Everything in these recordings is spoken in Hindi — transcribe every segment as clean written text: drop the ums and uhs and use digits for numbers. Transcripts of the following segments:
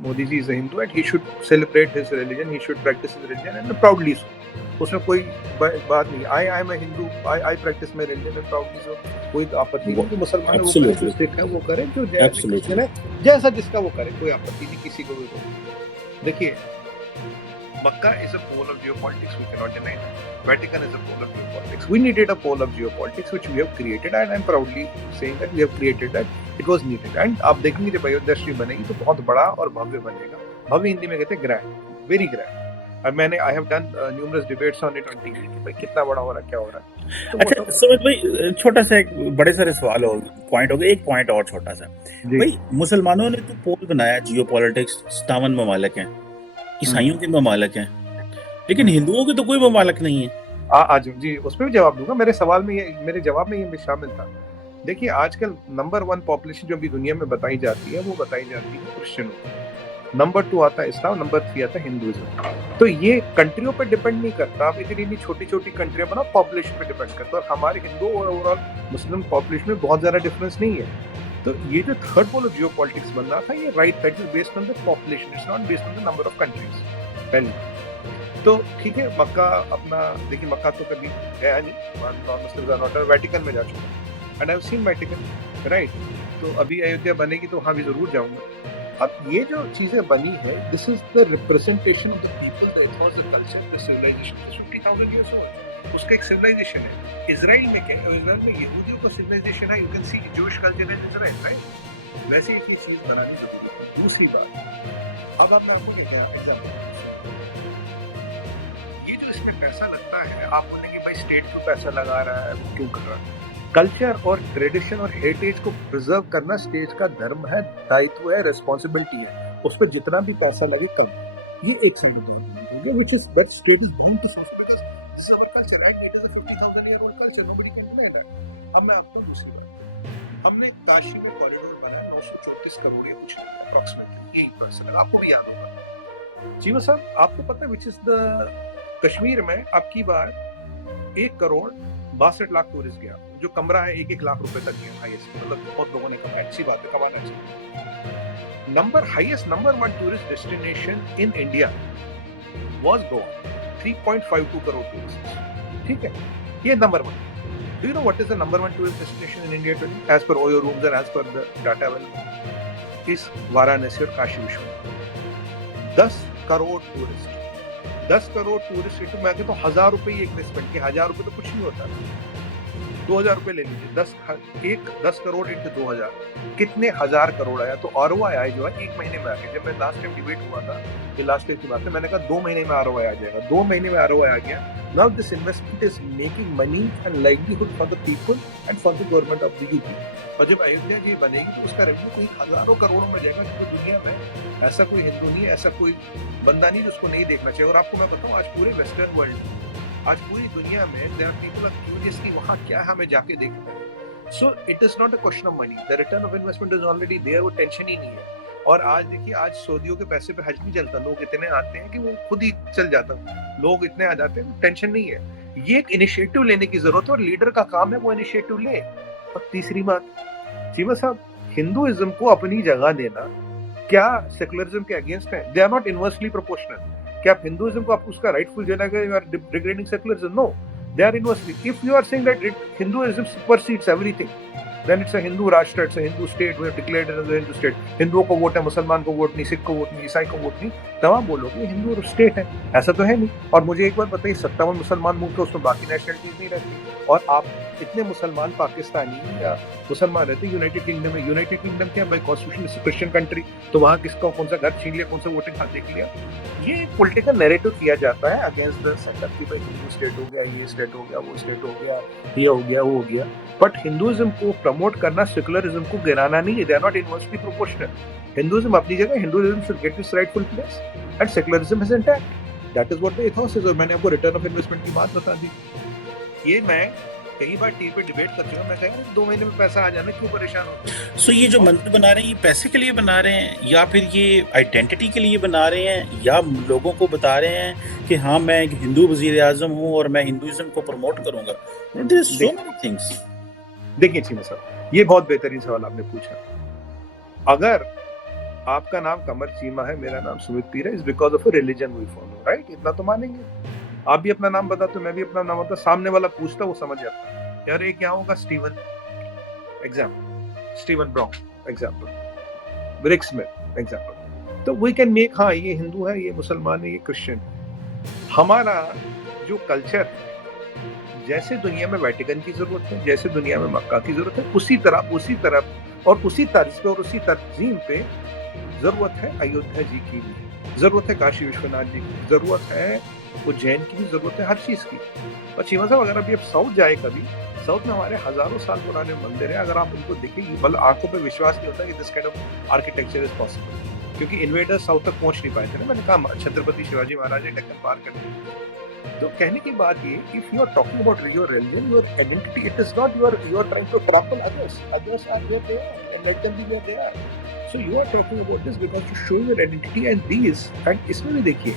Modi ji is a Hindu and he should celebrate his religion, he should practice his religion and proudly so. उसमें कोई बात नहीं. I am a Hindu, I practice my religion and proudly so. कोई आपत्ति नहीं. जो मुसलमान है वो करे, जो सिख है वो करे, जो जैन है जैसा जिसका वो करे, कोई आपत्ति नहीं किसी को भी. देखिए, Makkah is a pole of geopolitics, we cannot deny that. Vatican is a pole of geopolitics. We needed a pole of geopolitics which we have created and I'm proudly saying that we have created that. It was needed. And आप देखेंगे जब अयोध्या श्री बनेगी तो बहुत बड़ा और भव्य बनेगा. भव्य हिंदी में कहते हैं ग्रैंड, वेरी ग्रैंड. और मैंने I have done numerous debates on it on TV कि भाई कितना बड़ा हो रहा है, क्या हो रहा है. अच्छा सुमित भाई, छोटा सा एक बड़े सारे सवाल हो पॉइंट हो गए, एक पॉइंट और छोटा सा भाई, मुसलमानों ने तो पोल बनाया जियोपॉलिटिक्स, 57 ममालिक हैं, ईसाइयों के ममालिक हैं, लेकिन हिंदुओं के तो कोई ममालिक नहीं है. आज जी उस पर भी जवाब दूंगा. मेरे जवाब में ये शामिल था. देखिए, आजकल नंबर 1 पॉपुलेशन जो अभी दुनिया में बताई जाती है वो बताई जाती है क्रिश्चियनों की. नंबर 2 आता है इस्लाम, नंबर 3 आता है हिंदुइज्म. तो ये कंट्रियों पर डिपेंड नहीं करता. आप इतनी छोटी छोटी कंट्रियां बनाओ, पॉपुलेशन पे डिपेंड करता है. और हमारे हिंदू और ओवरऑल मुस्लिम पॉपुलेशन में बहुत ज्यादा डिफरेंस नहीं है. तो ये जो थर्ड पोल ऑफ जियोपॉलिटिक्स बन रहा था, ये right that is based on the population, it's not based on the number of countries. पहले तो ठीक है, मक्का अपना देखिए, मक्का तो कभी गया नहीं, वेटिकन में जा चुका and I have seen Vatican, right. तो अभी अयोध्या बनेगी तो वहाँ भी जरूर जाऊंगा. अब ये जो चीजें बनी है, this is the representation of the people, the ethos, the culture, the civilisation. 50,000 years old उसका एक सिविलाइजेशन है. इजराइल में क्या है, इजराइल में यहूदियों का सिविलाइजेशन है. You can see Jewish culture in Israel, right. वैसे एक चीज बनानी जरूरी है. दूसरी बात, अब मैं आपको क्या एग्जांपल, ये जो इसमें पैसा लगता है, आप बोलने कि भाई स्टेट क्यों पैसा लगा रहा है, वो क्यों कर रहा है. कल्चर और ट्रेडिशन और हेरिटेज को प्रिजर्व करना स्टेट का धर्म है, दायित्व है, रिस्पॉन्सिबिलिटी है. उस पर जितना भी पैसा लगे कम. ये एक समझ which is that state is bound to suffer because this is our culture, right? It is a 50,000 year old culture, nobody can deny that. अब मैं आपको दूसरी बात, हमने काशी में कॉरिडोर बनाया 934 करोड़ या कुछ अप्रॉक्सीमेटली 8%. आपको भी याद होगा जीवा साहब, आपको पता है which is the कश्मीर में आपकी बार 1,62,00,000 टूरिस्ट गया. जो कमरा है 1-1 लाख रुपए तक गया हाईएस्ट. मतलब बहुत लोगों ने कमाया, अच्छी बात है, कमाना चाहिए. Highest number 1 tourist destination in India was Goa, 3.52 crore tourists. ठीक है, ये number 1. Do you know what is the number 1 tourist destination in India today? As per Oyo Rooms and as per the data available, is Varanasi और Kashi Vishwanath. 10 crore tourist. 10 crore tourist into, मैं कहता हूँ 1,000 रुपए ही एक ने स्पेंड किया. 1,000 रुपए तो कुछ नहीं होता. 2,000 रुपए ले लीजिए. 10 करोड़ इंटू 2,000 कितने 1,000 करोड़ आया. तो आरओआई आया जो है 1 महीने में आ गया. जब मैं लास्ट टाइम डिबेट हुआ था, ये लास्ट टाइम की बात है, मैंने कहा 2 महीने में आरओआई आ जाएगा. 2 महीने में आरओआई आ गया. Now this investment is making money and livelihood for the people and for the government of the UP. और जब अयोध्या जी बनेगी तो उसका रेवेन्यू कोई हजारों करोड़ों में जाएगा. क्योंकि दुनिया में ऐसा कोई हिंदू नहीं, ऐसा कोई बंदा नहीं जिसको नहीं देखना चाहिए. और आपको मैं बताऊं, आज पूरे वेस्टर्न वर्ल्ड, आज पूरी दुनिया में there are people are curiously वहां क्या हमें जाके देखना है. So it is not a question of money, the return of investment is already there. वो टेंशन ही नहीं है. और आज देखिए, आज सऊदियों के पैसे पे हज नहीं चलता. लोग इतने आते हैं कि वो खुद ही चल जाता. लोग इतने आ जाते हैं, टेंशन नहीं है. ये एक इनिशिएटिव लेने की जरूरत है और लीडर का काम है वो इनिशिएटिव ले. और तीसरी बात, चीमा साहब, हिंदुइज्म को अपनी जगह देना क्या सेकुलरिज्म के अगेंस्ट है? They are not inversely proportional. क्या आप हिंदुइज्म को आप उसका राइटफुल जगह you are degrading secularism? No, they are inversely. If you are saying that Hinduism supersedes everything, then it's a Hindu Rashtra, it's a Hindu state. We have declared it as a Hindu state. हिंदुओं को वोट है, मुसलमान को वोट नहीं, सिख को वोट नहीं, ईसाई को वोट नहीं. तब आप बोलोगे हिंदू स्टेट है. ऐसा तो है नहीं. और मुझे एक बात बताइए, 57 मुसलमान मुल्क है, उसमें बाकी नेशनलिटीज नहीं रहती. और आप इतने मुसलमान पाकिस्तानी या मुसलमान रहते यूनाइटेड किंगडम में. यूनाइटेड किंगडम क्या भाई, कॉन्स्टिट्यूशन इज क्रिश्चियन कंट्री. तो वहाँ किसका कौन सा घर छीन लिया, कौन सा वोटिंग हाथ देख लिया. ये पॉलिटिकल नैरेटिव किया जाता है अगेंस्ट द सेटअप की भाई हिंदू स्टेट हो गया, ये स्टेट हो गया, वो स्टेट हो गया, ये हो गया, वो हो गया. बट हिंदुइज्म को प्रमोट करना सेकुलरिज्म को गिराना नहीं है. They are not inversely proportional. Hinduism अपनी जगह, Hinduism should get its rightful place and secularism is intact. That is what the ethos is. और मैंने आपको रिटर्न ऑफ इन्वेस्टमेंट की बात बता दी. ये मैं कई बार टीवी पे डिबेट कर चुका. मैं कहा 2 महीने में पैसा आ जाना, क्यों परेशान हो. सो ये जो मंदिर बना रहे हैं, ये पैसे के लिए बना रहे हैं या फिर ये आइडेंटिटी के लिए बना रहे हैं, या लोगों को बता रहे हैं कि हाँ मैं एक हिंदू वजीर आजम हूँ और मैं हिंदुइज्म को प्रमोट करूंगा? There is so many things. देखिए चीमा साहब, ये बहुत बेहतरीन सवाल आपने पूछा. अगर आपका नाम कमर चीमा है, मेरा नाम सुमित पीर है, is because of a religion we follow, right? इतना तो मानेंगे। आप भी अपना नाम बताते, मैं भी अपना नाम बताता, सामने वाला पूछता, वो समझ जाता, यार ये क्या होगा? Steven example, Steven brown example, brick Smith example. तो वी कैन मेक, हाँ ये हिंदू है, ये मुसलमान है, ये क्रिश्चियन। हमारा जो कल्चर है, जैसे दुनिया में वेटिकन की जरूरत है, जैसे दुनिया में मक्का की जरूरत है, उसी तरह और उसी तर्ज पे और उसी तंजीम पे जरूरत है अयोध्या जी की भी, जरूरत है काशी विश्वनाथ जी की, जरूरत है उज्जैन की भी, जरूरत है हर चीज की। और चीमा साहब अगर अभी आप साउथ जाए कभी, साउथ में हमारे हजारों साल पुराने मंदिर हैं, अगर आप उनको देखेंगे, बल आंखों पे विश्वास नहीं होता कि this kind of architecture is possible, क्योंकि इन्वेडर्स साउथ तक पहुंच नहीं पाए थे ना। मैंने कहा छत्रपति शिवाजी महाराज ने डेक्कन पार कर दिया। तो कहने की बात ये, if you are talking about your religion, your identity, it is not you are trying to trample others are where they are and let them be where they are. So you are talking about this because you show your identity and these. And इसमें भी देखिए,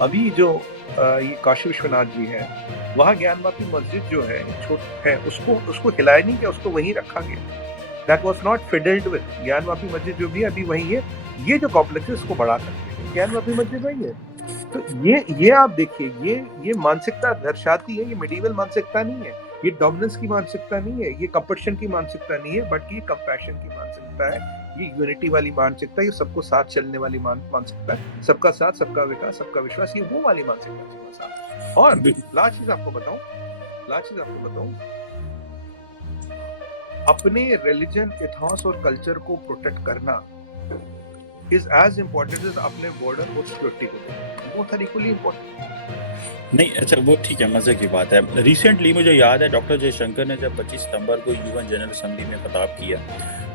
अभी जो ये काशी विश्वनाथ जी है, वहाँ ज्ञानवापी मस्जिद जो है छोटा है, उसको हिलाया नहीं गया, उसको वहीं रखा गया। That was not fiddled with. Gyanvapi मस्जिद जो भी है अभी वही है, ये जो कॉम्प्लेक्स है उसको बढ़ा करके ज्ञानवापी मस्जिद वही है। तो ये आप देखिए, ये मानसिकता दर्शाती है, ये मिडिवल मानसिकता नहीं है, ये डोमिनेंस की मानसिकता नहीं है, ये कंपटीशन की मानसिकता नहीं है, बट ये कंपैशन की मानसिकता है, ये यूनिटी वाली मानसिकता, ये सबको साथ चलने वाली मानसिकता है, सबका साथ, सबका विकास, सबका विश्वास, ये वो वाली मानसिकता है। और लास्ट चीज आपको बताऊं, अपने रिलीजन, इतिहास और कल्चर को प्रोटेक्ट करना is as important as अपने बॉर्डर और सिक्योरिटी को देना। Both are equally important. नहीं, अच्छा वो ठीक है, मजे की बात है। रिसेंटली मुझे याद है डॉक्टर जयशंकर ने जब 25 सितंबर को यूएन जनरल असेंबली में खिताब किया,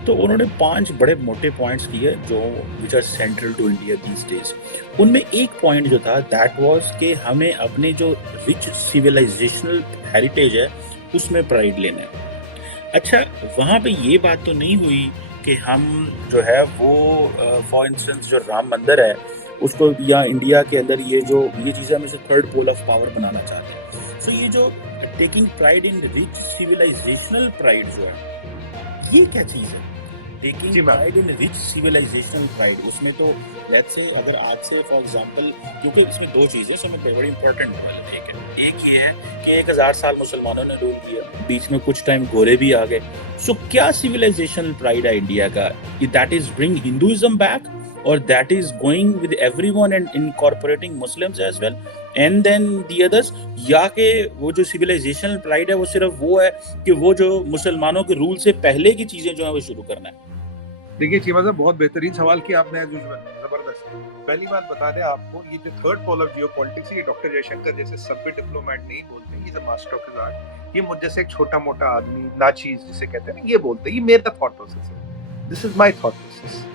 तो उन्होंने 5 बड़े मोटे पॉइंट्स किए जो which are central to India these days. उनमें एक पॉइंट जो था दैट वाज कि हमें अपने जो रिच सिविलाइजेशनल हेरिटेज है उसमें प्राइड लेना है। अच्छा, वहाँ पे ये बात तो नहीं हुई कि हम जो है वो फॉर इंस्टेंस जो राम मंदिर है उसको, या इंडिया के अंदर ये चीज़ें हम इसे थर्ड पोल ऑफ पावर बनाना चाहते हैं। सो ये जो taking pride in rich civilisational pride जो है, ये क्या चीज़ है? Taking pride in rich civilisational pride, उसमें तो लेट्स से अगर आज से फॉर एग्जांपल, क्योंकि इसमें 2 चीज़ें इसमें बड़ी इंपॉर्टेंट है। एक ये है कि 1000 साल मुसलमानों ने रूल किया, बीच में कुछ टाइम गोरे भी आ गए। सो क्या सिविलाइजेशनल प्राइड है इंडिया का? That is bring Hinduism back, और that is going with everyone and incorporating Muslims as well and then the others, या कि वो जो सिविलाइजेशनल प्राइड है वो सिर्फ वो है कि वो जो मुसलमानों के रूल से पहले की चीजें जो है वो शुरू करना है? देखिए चीमा साहब, बहुत बेहतरीन सवाल किया आपने, जबरदस्त। पहली बात बता दें आपको, ये जो थर्ड पोल ऑफ जियोपॉलिटिक्स, ये डॉक्टर जयशंकर जैसे सभ्य डिप्लोमेट नहीं बोलते, ये the master of his art. ये मुझ जैसे एक छोटा मोटा आदमी, नाचीज जिसे कहते हैं ना, ये बोलते हैं। ये मेरा थॉट प्रोसेस है, this is my thought process.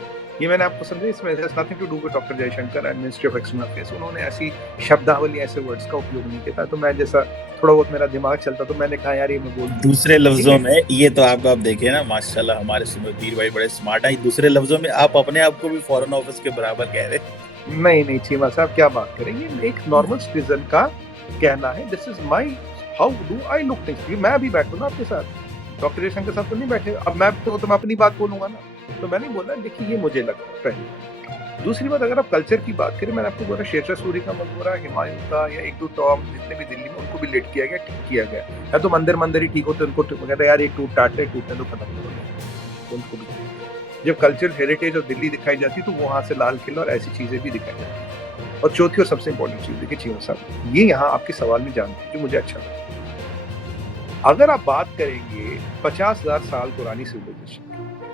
ये मैंने आपको समझा, इसमें nothing to do with doctor Jaishankar and Ministry of External Affairs. उन्होंने ऐसी शब्दावली, ऐसे वर्ड्स का उपयोग नहीं किया। तो मैं जैसा थोड़ा बहुत मेरा दिमाग चलता, तो मैंने कहा यार ये मैं बोल दूसरे लफ्जों में, ये तो आप देखें ना, माशाल्लाह हमारे सुमतीर भाई बड़े स्मार्ट हैं। दूसरे लफ्जों में आप अपने आप को भी फॉरेन ऑफिस के बराबर कह रहे हैं। नहीं चीमा साहब, क्या बात करें, ये एक नॉर्मल सिटीजन का कहना है। This is my, how do I look things. मैं अभी बैठूं ना आपके साथ, डॉक्टर जयशंकर साहब तो नहीं बैठे। अब मैं तो मैं अपनी बात बोलूंगा ना, तो मैंने बोला देखिए ये मुझे लगता है। दूसरी बात, अगर आप कल्चर की बात करें, मैंने आपको बोला शेरशाह सूरी का मकबरा, हुमायूं का, या 1-2 टॉम जितने भी दिल्ली में, उनको भी लेट किया गया, ठीक किया गया। या तो मंदिर ही ठीक होते, उनको कहते यार ये टूटने दो, खत्म करो उनको भी। जब कल्चर हेरिटेज ऑफ दिल्ली दिखाई जाती तो वहां से लाल किला और ऐसी चीजें भी दिखाई जाती। और चौथी और सबसे इंपॉर्टेंट चीज देखिए चीमा साहब, ये यहाँ आपके सवाल में जानते हैं जो मुझे अच्छा लगा। अगर आप बात करेंगे 50,000 साल पुरानी सिविलाइजेशन,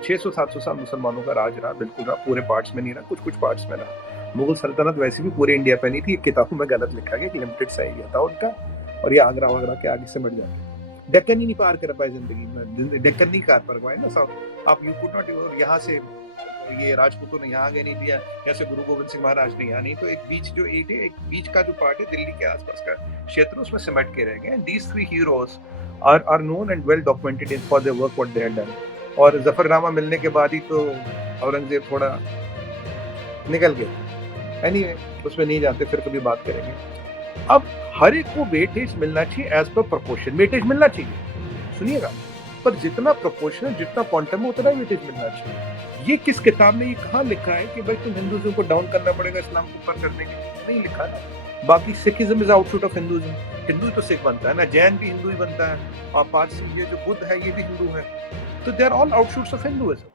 600-700 साल मुसलमानों का राज रहा, बिल्कुल रहा, पूरे पार्ट्स में नहीं रहा, कुछ पार्ट्स में रहा। मुगल सल्तनत वैसे भी पूरे इंडिया पे नहीं थी, किताबों में गलत लिखा गया कि लिमिटेड सा एरिया था उनका, और ये आगरा वागरा के आगे से बढ़ जाते। डेक्कन ही नहीं पार कर पाए जिंदगी में, डेक्कन नहीं पार कर पाए ना साहब। आप यू कुड नॉट, यहाँ से ये राजपूतों ने यहाँ आगे नहीं दिया, जैसे गुरु गोविंद सिंह महाराज ने यहाँ नहीं, तो एक बीच का जो पार्ट है दिल्ली के आसपास का क्षेत्र, उसमें सिमट के रह गए। These 3 heroes are known and well documented for their work what they had done। और जफरनामा मिलने के बाद ही तो औरंगजेब थोड़ा निकल गया। एनीवे, उसमें नहीं जाते, फिर कभी बात करेंगे। अब हर एक को वेटेज मिलना चाहिए एज पर प्रोपोर्शन, वेटेज मिलना चाहिए, सुनिएगा, पर जितना प्रोपोर्शनल, जितना क्वांटम में, उतना वेटेज मिलना चाहिए। ये किस किताब में ये कहाँ लिखा है कि भाई तुम हिंदुइज्म को डाउन करना पड़ेगा इस्लाम को ऊपर करने के लिए? नहीं लिखा ना। बाकी Sikhism is outshoot of Hinduism, हिंदू ही तो सिख बनता है ना, जैन भी हिंदू ही बनता है, और पारसी ये जो बुद्ध है ये भी हिंदू है, तो they are all outshoots of Hinduism.